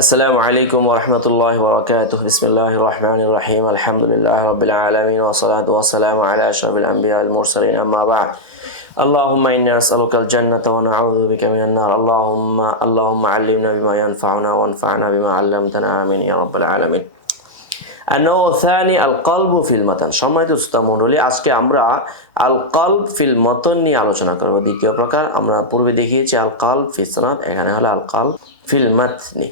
আসসালামু আলাইকুম ওয়া রাহমাতুল্লাহি ওয়া বারাকাতুহু। বিসমিল্লাহির রহমানির রহিম। আলহামদুলিল্লাহি রাব্বিল আলামিন ওয়া সলাতু ওয়া সালামু আলা আশরাফিল আমবিয়া ওয়াল মুরসালিন, আম্মা বা'দ। আল্লাহুম্মা ইন্না নাসআলুকাল জান্নাতা ওয়া নাউযু বিকা মিনান নার। আল্লাহুম্মা আল্লিমনা বিমা ইয়ানফা'ুনা ওয়ানফা'না বিমা 'আল্লামতানা, আমিন ইয়া রাব্বাল আলামিন। আন-নাউ আস-সানি আল কলবু ফিল মাতান। সম্মানিত শ্রোতা মণ্ডলী, আজকে আমরা আল কলব ফিল মতন নিয়ে আলোচনা করব। দ্বিতীয় প্রকার, আমরা পূর্বে দেখিয়েছি আল কলব ফিস সনাদ, এখানে হলো আল কলব ফিল মাতনি।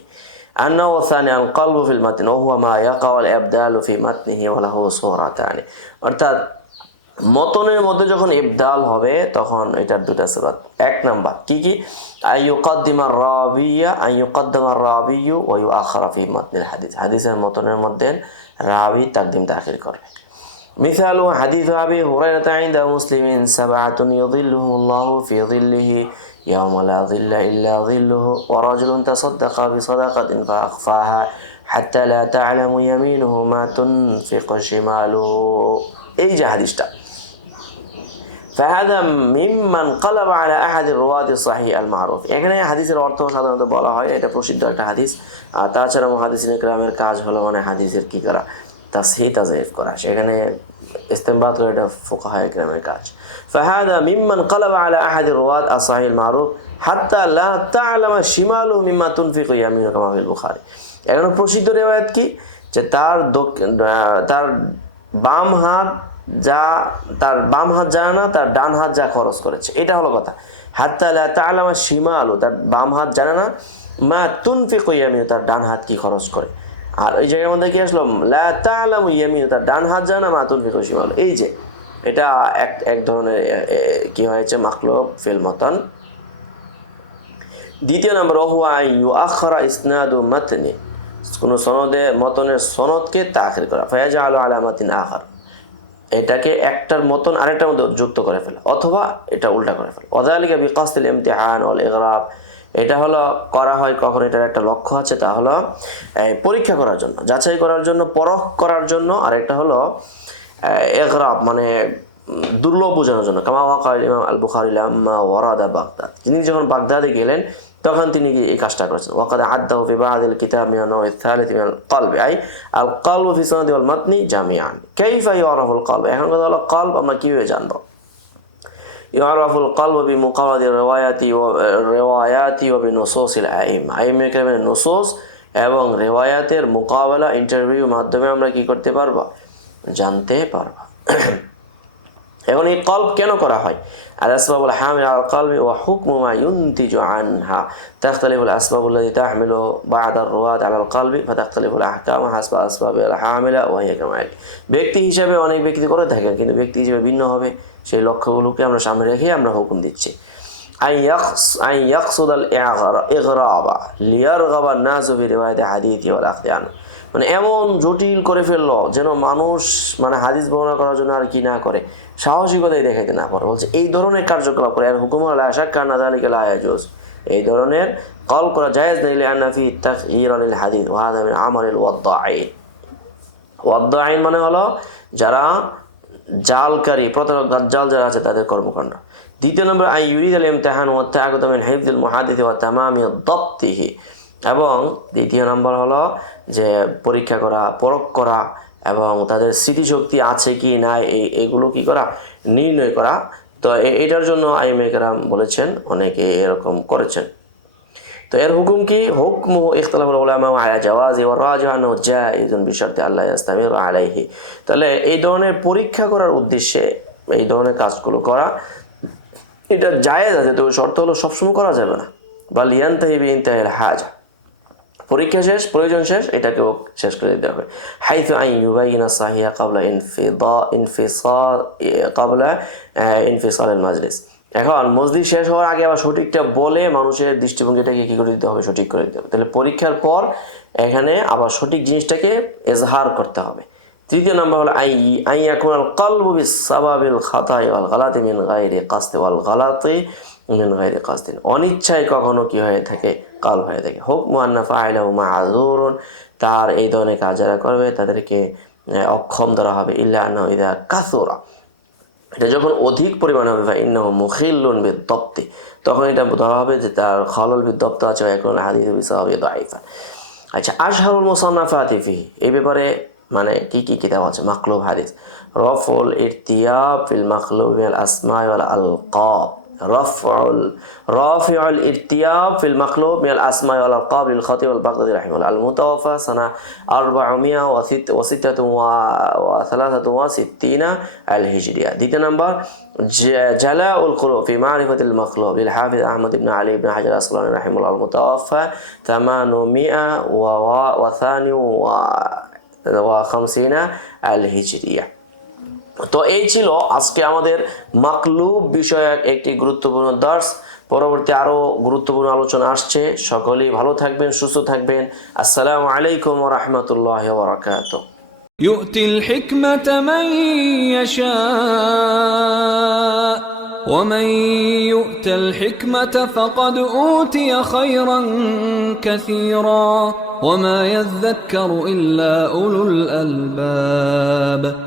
النوع الثاني القلب في المتن وهو ما يقع الإبدال في متنه وله صورتان। অর্থাৎ মতনের মধ্যে যখন ইবদাল হবে তখন এটার দুটা সুরাত। এক নাম্বার কি কি? আইয়ুকাদ্দিমার রাবিয়্যু ওয়া ইউআখারা ফি মাতনিল হাদিস। হাদিসের মতনের মধ্যে রাবি তাকদিম তাখির করবে। মিসালু হাদিস আবি হুরায়রা ইনদা মুসলিমিন সাবআতুন ইযিল্লুহুমুল্লাহু ফি যিল্লিহি ইয়াওমা লা যিল্লা ইল্লা যিল্লুহু ওয়া রাজুলুন তাসাদ্দাকা বিসাদাকাতিন ফাআখফাহা হাত্তা লা তা'লামু ইয়ামিনুহু মা তুনফিকু শিমালুহু। এই যে হাদিসটা, ফাহাদা মিম্মান কালাবা আলা আহাদির রুওয়াতি সাহিহ আল মারুফ। এখানে হাদিসের অর্থ সাধারণত বলা হয়, এটা প্রসিদ্ধ একটা হাদিস। আর তাছাড়া মুহাদ্দিসিনে কেরামের কাজ হলো হাদিসের কি করা, তাসহিহ তাযঈফ করা, সেখানে ইস্তেমবাত করে, এটা ফুকাহায়ে কেরামের কাজ। ফাহাদা মিম্মান কালাবা আলা আহাদির রুওয়াত আস-সাহিহ আল মারুফ হাত্তা লা তা'লামা শিমালুহু মিম্মা তুনফিকু ইয়ামিনুহু কামা ফিল বুখারী। এখানে প্রসিদ্ধ রিওয়ায়াত কি, যে তার বাম হাত জানে না তার ডান হাত যা খরচ করেছে, এটা হলো কথা। হাত্তা লা তা'লামা শিমালু, তার বাম হাত জানে না, মা তুনফিকু ইয়ামিনু, তার ডান হাত কি খরচ করে। আর এই জায়গার মধ্যে কি আসলো, লা তা'লামু ইয়ামিনু, তার ডান হাত জানে না, মা তুনফিকু শিমালু। এই যে এটা এক ধরনের কি হয়েছে, মাকলুব ফিল মতন। দ্বিতীয় নম্বর, ওহুয়া ইউআখারা ইসনাদু মাতনি, কোনো সনদে মতনের সনদকে তাখির করা। ফায়াজআলু আলা মাতিন আখার, এটাকে একটার মতন আরেকটার মধ্যে যুক্ত করে ফেলা, অথবা এটা উল্টা করে ফেলা। ওয়াযালিকা বিকাসদিল ইমতিহান ওয়াল ইগরাব, এটা হলো করা হয় কখন এটার একটা লক্ষ্য আছে, তা হলো পরীক্ষা করার জন্য, যাচাই করার জন্য, পরখ করার জন্য। আর একটা হলো ইগরাব, মানে দুর্লভ বোঝানোর জন্য। কামা ওয়াকাল ইমাম আল বুখারী লাম্মা ওয়ারাদা বাগদাদ, তিনি যখন বাগদাদে গেলেন তখন তিনি এই কাজটা করেছেন। ওয়াকাদ আদাহু ফি বা'দিল কিতাব মিন আন-নাও' আথ-থালিথ মিন আল-কলব, আই আল-কলব ফি সনদ ওয়াল মাতনি জামিআন। কাইফা ইউরাফুল কলব, এখন কথা হলো কলব আমরা কিভাবে জানবো। ইউরাফুল কলব বিমুকাওয়াদি রিওয়ায়াতি ওয়া বিনুসুসিল আইম্মা, আইম্মায়ে কেরামের নুসুস এবং রিওয়ায়াতের মোকাবেলা, ইন্টারভিউ মাধ্যমে আমরা কি করতে পারবো, জানতে পারবো। এখন এই কলব কেন করা হয়? আল আসবাবুল হামিলা আল কলবি ওয়া হুকমু মা ইউনতিজু আনহা তাখতালিফুল আসবাবুল্লাতী তাহমিলু বা'দ আর-রুওয়াত আলাল কলবি ফাতাখতালিফুল আহকামু হাসবা আসবাবিল হামিলা ওয়া হিয়া কামাল। ব্যক্তি হিসাবে অনেক ব্যক্তি করে থাকেন, কিন্তু ব্যক্তি হিসেবে ভিন্ন হবে, সেই লক্ষ্যগুলোকে আমরা সামনে রেখে আমরা হুকুম দিচ্ছি। আই ইয়াকসুদাল ইগরাবা লিয়ারগাবা আন-নাসু ফি রিওয়ায়াতি হাদিথি ওয়াল আখদি আনহু, মানে এমন জটিল করে ফেললো যেন মানুষ হাদিস বর্ণনা করার জন্য আর কি না করে, সাহসিকতাই দেখাইতে না পারে। বলছে এই ধরনের কার্যকলাপ করে, আর হুকুম লা শাক্কা আন্না যালিকা লা ইয়াজুজ, এই ধরনের কল করা জায়েজ নেই। লিআন্না ফি তাগয়ির আল হাদিস ওয়া হাযা মিন আমালিল ওয়াদ্দাঈন। ওয়াদ্দাঈন মানে হলো যারা জালকারী, প্রতারক, দাজ্জাল যারা আছে তাদের কর্মকাণ্ড। দ্বিতীয় নম্বর, আই ইউরিদ আল ইমতিহান ওয়া তা'আকুদ মিন হিফযিল মুহাদ্দিস ওয়া তামামি দাবতিহি, এবং দ্বিতীয় নম্বর হলো যে পরীক্ষা করা, পরখ করা, এবং তাদের স্মৃতিশক্তি আছে কি না, এগুলো কি করা, নির্ণয় করা। তো এটার জন্য আইম্মায়ে কেরাম বলেছেন, অনেকে এরকম করেছেন। তো এর হুকুম কি? হুকমু ইখতালাফুল উলামা আলা জাওয়াজি ওয়া রাজিহু আন্নাহু জায়েজুন বিশারতি আল্লা ইস্তামিরু আলাইহি। তাহলে এই ধরনের পরীক্ষা করার উদ্দেশ্যে এই ধরনের কাজগুলো করা এটা জায়েজ আছে, তো শর্ত হলো সবসময় করা যাবে না। বা লিয়ানতাহি বিইনতাহিল হাজা, পরীক্ষা শেষ, প্রয়োজন শেষ, এটাকেও শেষ করে দিতে হবে। হাইথু আন ইউবাইয়িনা সাহিহা ক্বাবলা ইনফিসালিল মাজলিস, এখন মজলিস শেষ হওয়ার আগে আবার সঠিকটা বলে মানুষের দৃষ্টিভঙ্গিটাকে কি করে দিতে হবে, সঠিক করে দিতে হবে। তাহলে পরীক্ষার পর এখানে আবার সঠিক জিনিসটাকে এজহার করতে হবে। তৃতীয় নম্বর হলো আই ইয়াকুনাল কলবু বিসাবাবিল খাতাই ওয়াল গালাতি মিন গায়রি কাসদি ওয়াল গালাতি মিন গায়রি কাসদিন, অনিচ্ছায় কখনো কি হয়ে থাকে, কাল হয়ে থাকে। হুকমু আন্না ফাইলাহু মা'যুরুন, তার এই ধরনের কাজ যারা করবে তাদেরকে অক্ষম ধরা হবে। ইল্লা আন্নাহু ইযা কাসুরা, এটা যখন অধিক পরিমাণ হবে, ফাইন্নাহু মুখিল্লুন বিদ-দাবতি, তখন এটা ধরা হবে যে তার খলল বিদ-দাবত আছে, এখন হাদিস বিসাবাবি দাঈফা। আচ্ছা, আশহারুল মুসান্নাফাতি ফিহি, এই ব্যাপারে মানে কি কি কিতাব আছে মাকলুব হাদিস? রফুল ইরতিয়াব ফিল মাকলুব মিনাল আসমাই ওয়াল আলকাব, রাফিউল ইরতিয়াব ফিল মাকলুব মিনাল আসমাই ওয়াল আলকাব লিল খতিব আল বাগদাদি রাহিমাহুল্লাহ, আল মুতাওয়াফা সানা 463 আল হিজরিয়া। দ্বিতীয় নম্বর জালাউল কুলুব ফি মারিফাতিল মাকলুব লিল হাফিজ আহমদ ইবনে আলী ইবনে হাজার আসকালানি রাহিমাহুল্লাহ, আল মুতাওয়াফা 852 আল হিজরিয়া। তো এই ছিল আজকে আমাদের মাকলুব বিষয়ক একটি গুরুত্বপূর্ণ দর্স। পরবর্তী আরো গুরুত্বপূর্ণ আলোচনা আসছে। সকলেই ভালো থাকবেন, সুস্থ থাকবেন। আসসালামু আলাইকুম ওয়া রাহমাতুল্লাহি ওয়া বারাকাতুহু। يؤتي الحكمة من يشاء ومن يؤت الحكمة فقد أوتي خيرا كثيرا وما يذكر إلا أولو الألباب.